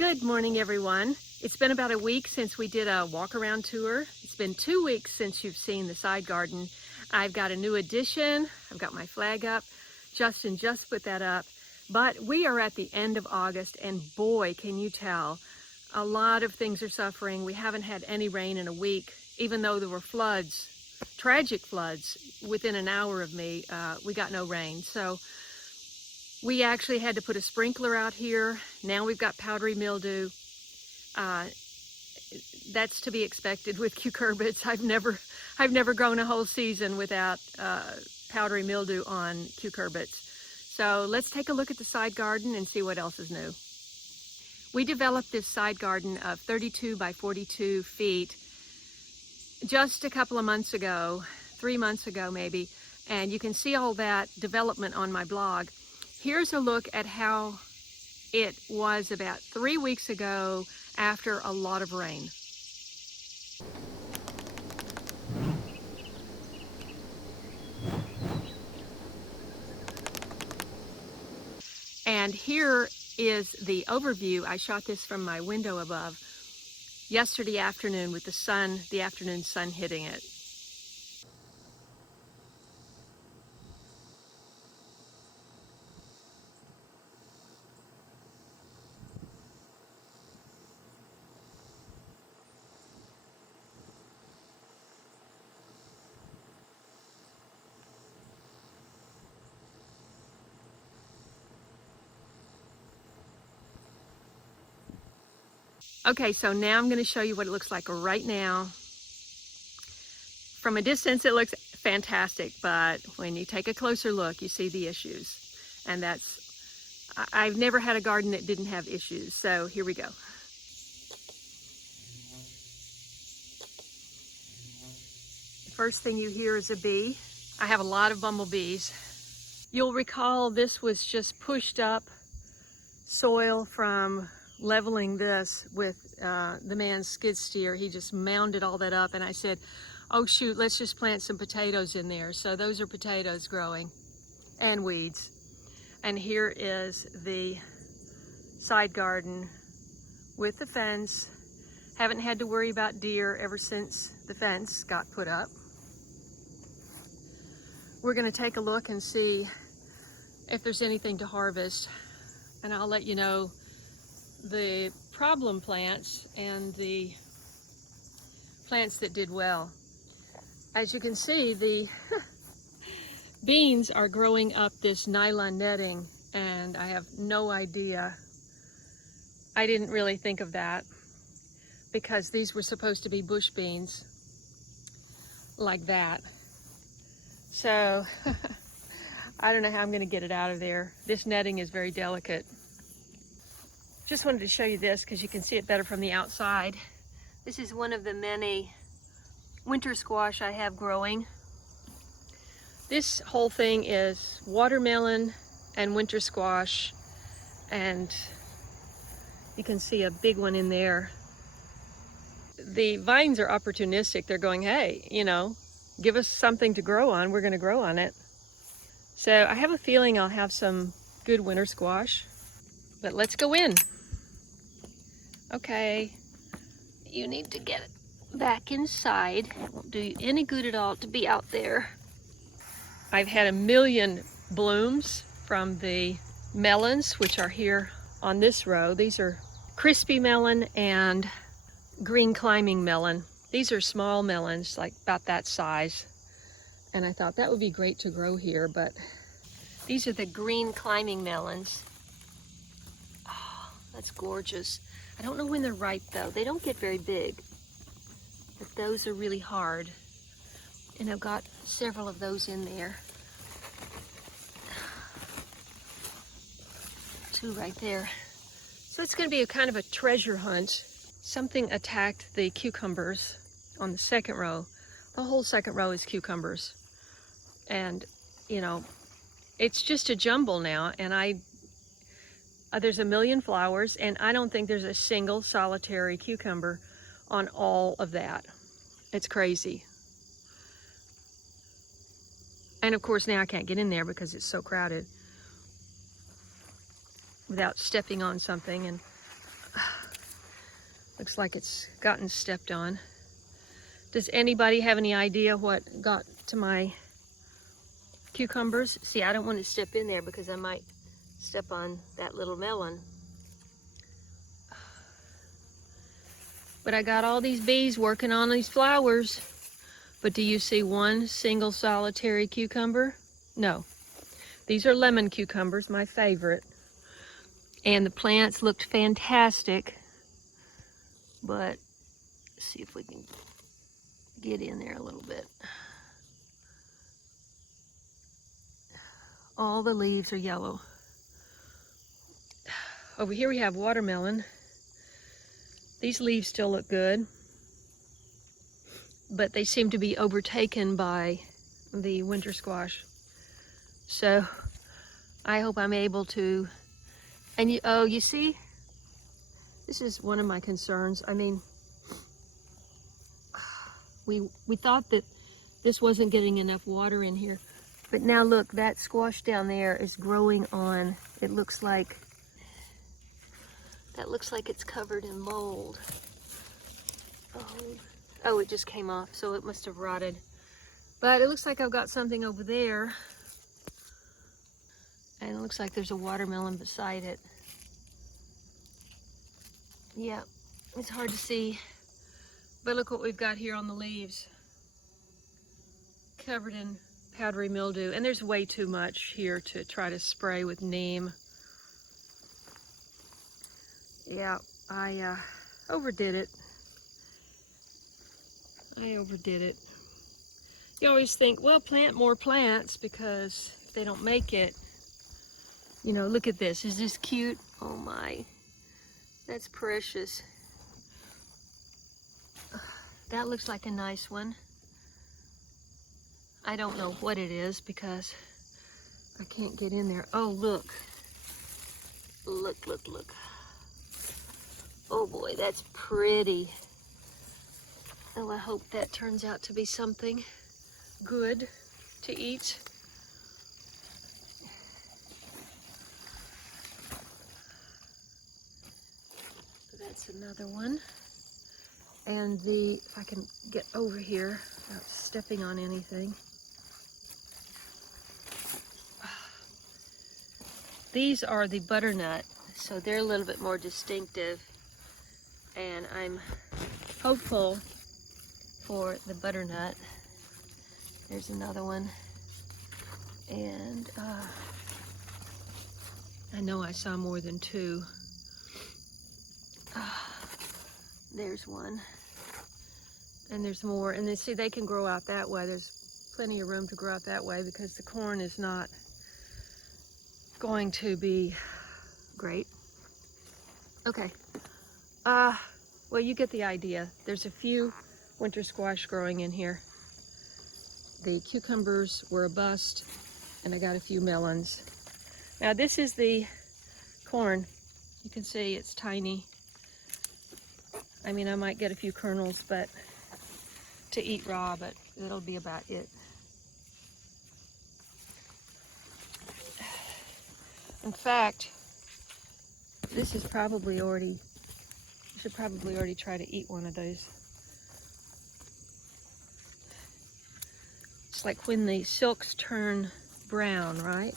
Good morning, everyone. It's been about a week since we did a walk-around tour. It's been 2 weeks since you've seen the side garden. I've got a new addition. I've got my flag up. Justin just put that up. But we are at the end of August, and boy, can you tell, a lot of things are suffering. We haven't had any rain in a week, even though there were floods, tragic floods, within an hour of me. We got no rain. So we actually had to put a sprinkler out here. Now we've got powdery mildew. That's to be expected with cucurbits. I've never grown a whole season without powdery mildew on cucurbits. So let's take a look at the side garden and see what else is new. We developed this side garden of 32 by 42 feet just a couple of months ago, 3 months ago maybe, and you can see all that development on my blog. Here's a look at how it was about 3 weeks ago after a lot of rain. And here is the overview. I shot this from my window above yesterday afternoon with the afternoon sun hitting it. Okay, so now I'm going to show you what it looks like right now. From a distance, it looks fantastic, but when you take a closer look, you see the issues. And I've never had a garden that didn't have issues, so here we go. The first thing you hear is a bee. I have a lot of bumblebees. You'll recall this was just pushed up soil from leveling this with the man's skid steer. He just mounded all that up, and I said, oh shoot, let's just plant some potatoes in there. So those are potatoes growing and weeds. And here is the side garden with the fence. Haven't had to worry about deer ever since the fence got put up. We're going to take a look and see if there's anything to harvest, and I'll let you know the problem plants and the plants that did well. As you can see, the beans are growing up this nylon netting, and I have no idea. I didn't really think of that because these were supposed to be bush beans like that. So I don't know how I'm going to get it out of there. This netting is very delicate. Just wanted to show you this because you can see it better from the outside. This is one of the many winter squash I have growing. This whole thing is watermelon and winter squash, and you can see a big one in there. The vines are opportunistic. They're going, hey, you know, give us something to grow on. We're going to grow on it. So I have a feeling I'll have some good winter squash, but let's go in. Okay, you need to get it back inside. It won't do you any good at all to be out there. I've had a million blooms from the melons, which are here on this row. These are crispy melon and green climbing melon. These are small melons, like about that size. And I thought that would be great to grow here, but these are the green climbing melons. Oh, that's gorgeous. I don't know when they're ripe though. They don't get very big, but those are really hard. And I've got several of those in there. 2 right there. So it's going to be a kind of a treasure hunt. Something attacked the cucumbers on the second row. The whole second row is cucumbers. And, you know, it's just a jumble now, and there's a million flowers, and I don't think there's a single solitary cucumber on all of that. It's crazy. And of course now I can't get in there because it's so crowded without stepping on something, and Looks like it's gotten stepped on. Does anybody have any idea what got to my cucumbers? See, I don't want to step in there because I might step on that little melon. But I got all these bees working on these flowers. But do you see one single solitary cucumber? No. These are lemon cucumbers, my favorite. And the plants looked fantastic. But let's see if we can get in there a little bit. All the leaves are yellow. Over here we have watermelon. These leaves still look good, but they seem to be overtaken by the winter squash. So I hope I'm able to, and you see, this is one of my concerns. I mean, we thought that this wasn't getting enough water in here, but now look, that squash down there is growing on, it looks like, that looks like it's covered in mold. Oh, it just came off, so it must have rotted. But it looks like I've got something over there. And it looks like there's a watermelon beside it. Yeah, it's hard to see. But look what we've got here on the leaves. Covered in powdery mildew. And there's way too much here to try to spray with neem. Yeah, I overdid it. I overdid it. You always think, well, plant more plants because if they don't make it, you know, look at this. Is this cute? Oh my, that's precious. That looks like a nice one. I don't know what it is because I can't get in there. Oh, look. Look, look, look. Oh boy, that's pretty. Oh, I hope that turns out to be something good to eat. That's another one. And if I can get over here without stepping on anything. These are the butternut, so they're a little bit more distinctive. And I'm hopeful for the butternut. There's another one. And I know I saw more than two. There's one. And there's more. And then see, they can grow out that way. There's plenty of room to grow out that way because the corn is not going to be great. Okay. Well, you get the idea. There's a few winter squash growing in here. The cucumbers were a bust, and I got a few melons. Now this is the corn. You can see it's tiny. I mean, I might get a few kernels, but to eat raw, but that'll be about it. In fact, this is probably already, you should probably already try to eat one of those. It's like when the silks turn brown, right?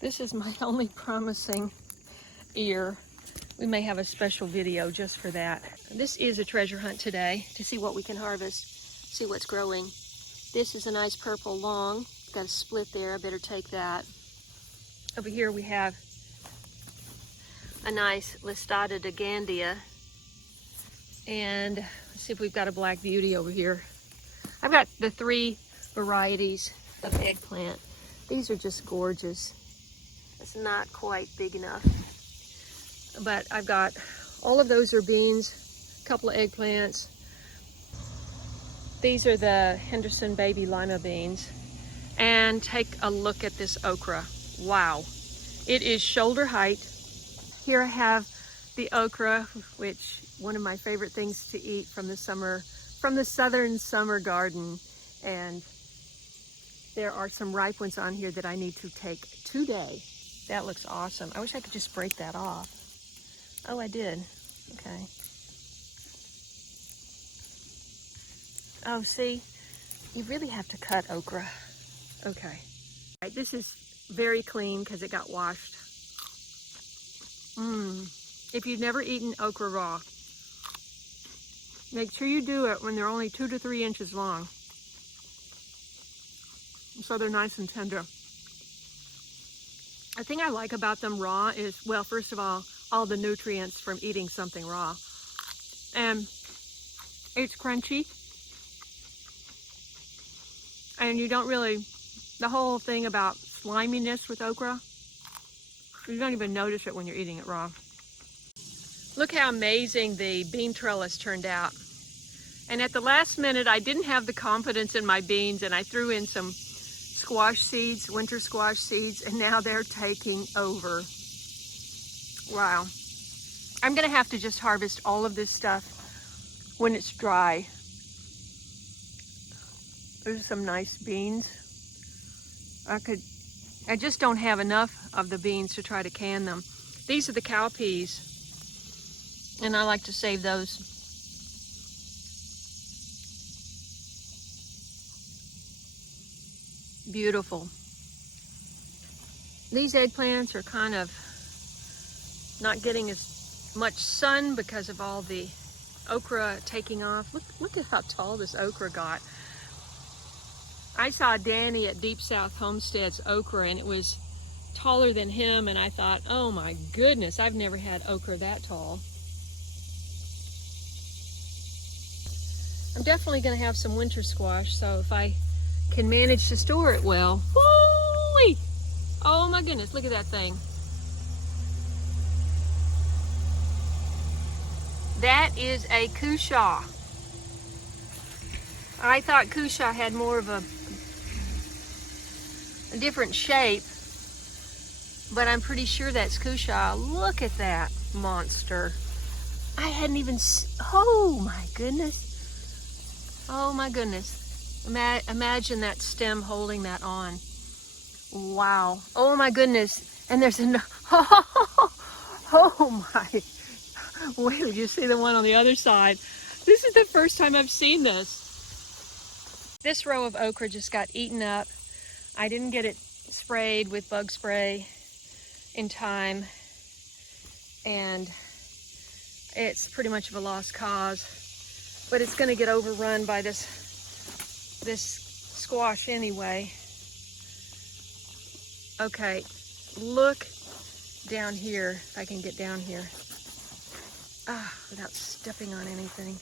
This is my only promising ear. We may have a special video just for that. This is a treasure hunt today to see what we can harvest, see what's growing. This is a nice purple long. Got a split there, I better take that. Over here we have a nice Listata Gandia. And let's see if we've got a black beauty over here. I've got the 3 varieties of eggplant. These are just gorgeous. It's not quite big enough. But I've got, all of those are beans, a couple of eggplants. These are the Henderson baby lima beans. And take a look at this okra. Wow. It is shoulder height. Here I have the okra, which one of my favorite things to eat from the southern summer garden. And there are some ripe ones on here that I need to take today. That looks awesome. I wish I could just break that off. Oh, I did. Okay. Oh, see, you really have to cut okra. Okay. All right, this is very clean because it got washed. If you've never eaten okra raw, make sure you do it when they're only 2 to 3 inches long, so they're nice and tender. The thing I like about them raw is, well, first of all the nutrients from eating something raw. And it's crunchy. And you don't really, the whole thing about sliminess with okra, you don't even notice it when you're eating it raw. Look how amazing the bean trellis turned out. And at the last minute, I didn't have the confidence in my beans, and I threw in some squash seeds, winter squash seeds, and now they're taking over. Wow. I'm gonna have to just harvest all of this stuff when it's dry. There's some nice beans. I just don't have enough of the beans to try to can them. These are the cowpeas, and I like to save those. Beautiful. These eggplants are kind of not getting as much sun because of all the okra taking off. Look at how tall this okra got. I saw Danny at Deep South Homestead's okra, and it was taller than him, and I thought, oh my goodness, I've never had okra that tall. I'm definitely going to have some winter squash, so if I can manage to store it well. Woo-wee! Oh my goodness, look at that thing. That is a cushaw. I thought cushaw had more of a different shape, but I'm pretty sure that's cushaw. Look at that monster. I hadn't even, oh my goodness. Oh my goodness. Imagine that stem holding that on. Wow. Oh my goodness. And there's a, oh my. Wait, did you see the one on the other side? This is the first time I've seen this. This row of okra just got eaten up. I didn't get it sprayed with bug spray in time, and it's pretty much of a lost cause, but it's going to get overrun by this squash anyway. Okay, look down here, if I can get down here. Without stepping on anything.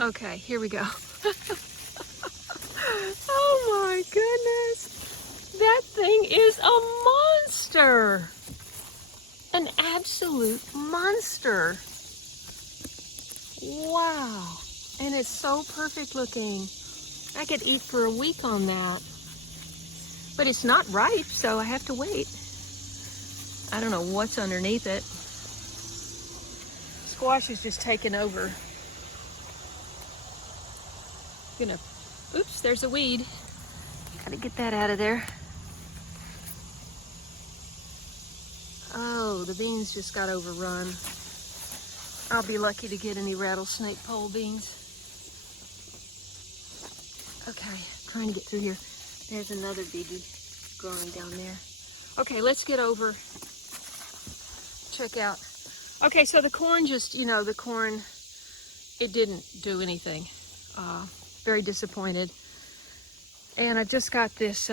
Okay, here we go. Oh my goodness. That thing is a monster. An absolute monster. Wow. And it's so perfect looking. I could eat for a week on that. But it's not ripe, so I have to wait. I don't know what's underneath it. Squash is just taking over. Oops, there's a weed. Gotta get that out of there. Oh, the beans just got overrun. I'll be lucky to get any rattlesnake pole beans. Okay, trying to get through here. There's another biggie growing down there. Okay, let's get over. Check out. Okay, so the corn just, the corn, it didn't do anything. Very disappointed. And I just got this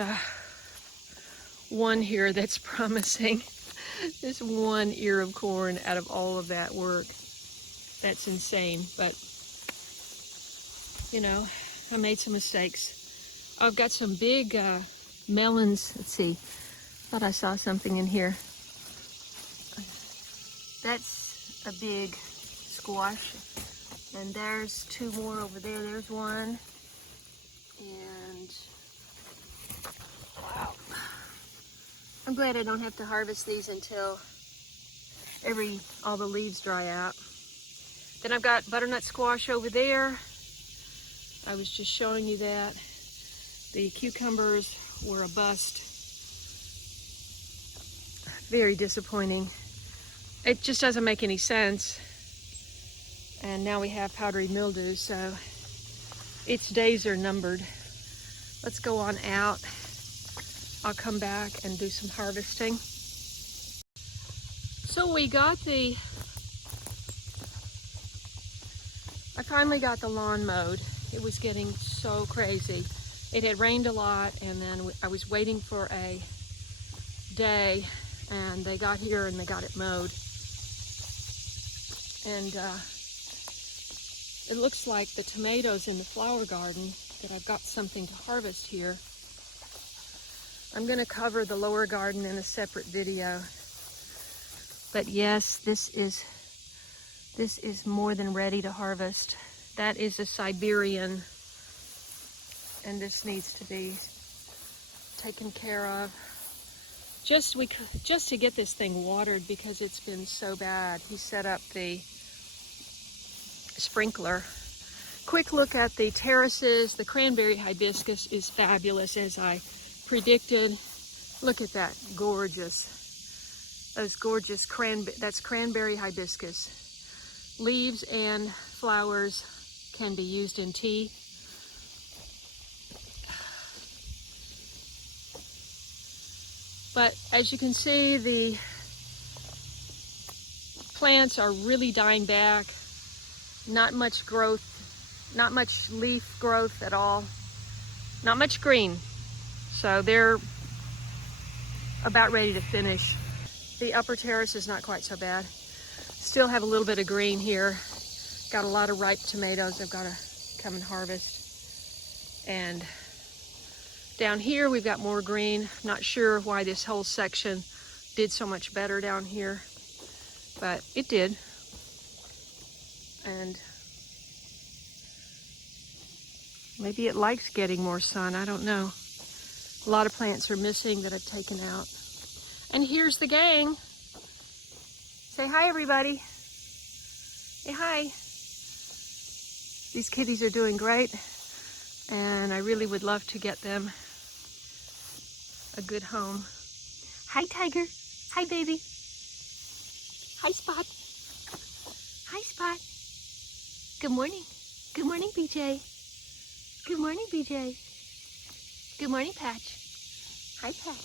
one here that's promising. This one ear of corn out of all of that work. That's insane, but I made some mistakes. I've got some big melons. Let's see. Thought I saw something in here. That's a big squash. And there's two more over there. There's one. And wow. I'm glad I don't have to harvest these until all the leaves dry out. Then I've got butternut squash over there. I was just showing you that. The cucumbers were a bust. Very disappointing. It just doesn't make any sense. And now we have powdery mildew, so its days are numbered. Let's go on out. I'll come back and do some harvesting. So I finally got the lawn mowed. It was getting so crazy. It had rained a lot, and then I was waiting for a day, and they got here and they got it mowed. And it looks like the tomatoes in the flower garden that I've got something to harvest here. I'm going to cover the lower garden in a separate video. But yes, this is more than ready to harvest. That is a Siberian, and this needs to be taken care of. Just to get this thing watered because it's been so bad. He set up the sprinkler. Quick look at the terraces. The cranberry hibiscus is fabulous, as I predicted. Look at that, gorgeous. Those gorgeous that's cranberry hibiscus. Leaves and flowers can be used in tea. But as you can see, the plants are really dying back. Not much growth, not much leaf growth at all. Not much green. So they're about ready to finish. The upper terrace is not quite so bad. Still have a little bit of green here. Got a lot of ripe tomatoes I've got to come and harvest. And down here we've got more green. Not sure why this whole section did so much better down here, but it did. And maybe it likes getting more sun, I don't know. A lot of plants are missing that I've taken out. And here's the gang. Say hi, everybody. Say hi. These kitties are doing great, and I really would love to get them a good home. Hi, Tiger. Hi, baby. Hi, Spot. Hi, Spot. Good morning. Good morning, BJ. Good morning, BJ. Good morning, Patch. Hi, Patch.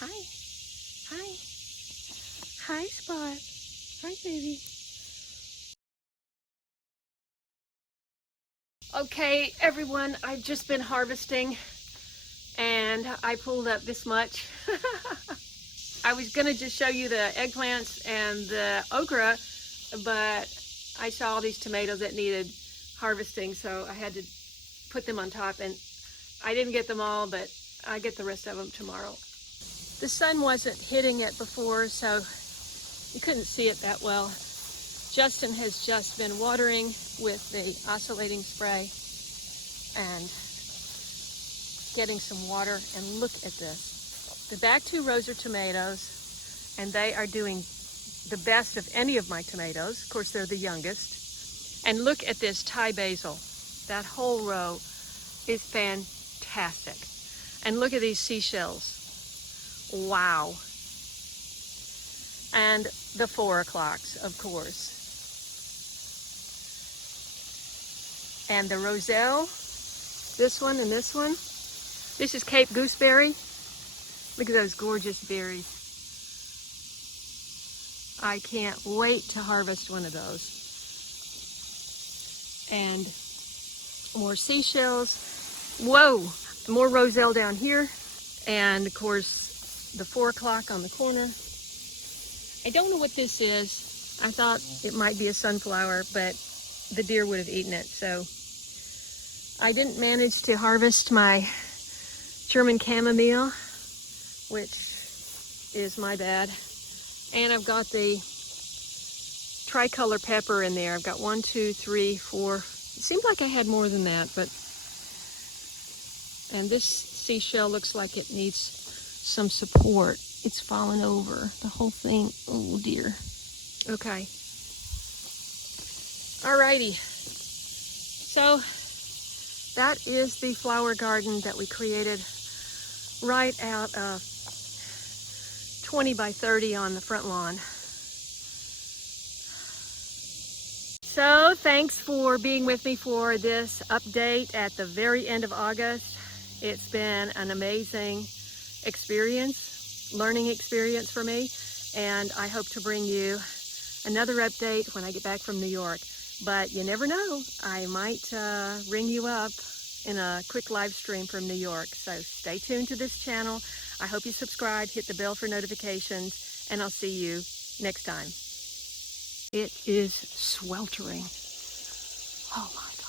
Hi. Hi. Hi, Spot. Hi, baby. Okay, everyone, I've just been harvesting and I pulled up this much. I was gonna just show you the eggplants and the okra, but I saw all these tomatoes that needed harvesting, so I had to put them on top, and I didn't get them all, but I'll get the rest of them tomorrow. The sun wasn't hitting it before, so you couldn't see it that well. Justin has just been watering with the oscillating spray and getting some water, and look at this. The back two rows are tomatoes, and they are doing the best of any of my tomatoes. Of course, they're the youngest. And look at this Thai basil. That whole row is fantastic. And look at these seashells. Wow. And the 4 o'clocks, of course. And the roselle, this one and this one. This is Cape gooseberry. Look at those gorgeous berries. I can't wait to harvest one of those. And more seashells. Whoa, more roselle down here. And of course, the 4 o'clock on the corner. I don't know what this is. I thought it might be a sunflower, but the deer would have eaten it. So I didn't manage to harvest my German chamomile, which is my bad. And I've got the tricolor pepper in there. I've got 1, 2, 3, 4. It seemed like I had more than that, but. And this seashell looks like it needs some support. It's fallen over, the whole thing. Oh dear. Okay. Alrighty. So That is the flower garden that we created right out of 20 by 30 on the front lawn. So thanks for being with me for this update at the very end of August. It's been an amazing experience, learning experience for me, and I hope to bring you another update when I get back from New York. But you never know, I might ring you up in a quick live stream from New York. So stay tuned to this channel. I hope you subscribe, hit the bell for notifications, and I'll see you next time. It is sweltering. Oh my gosh.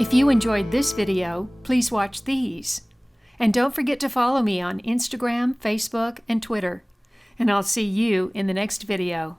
If you enjoyed this video, please watch these. And don't forget to follow me on Instagram, Facebook, and Twitter. And I'll see you in the next video.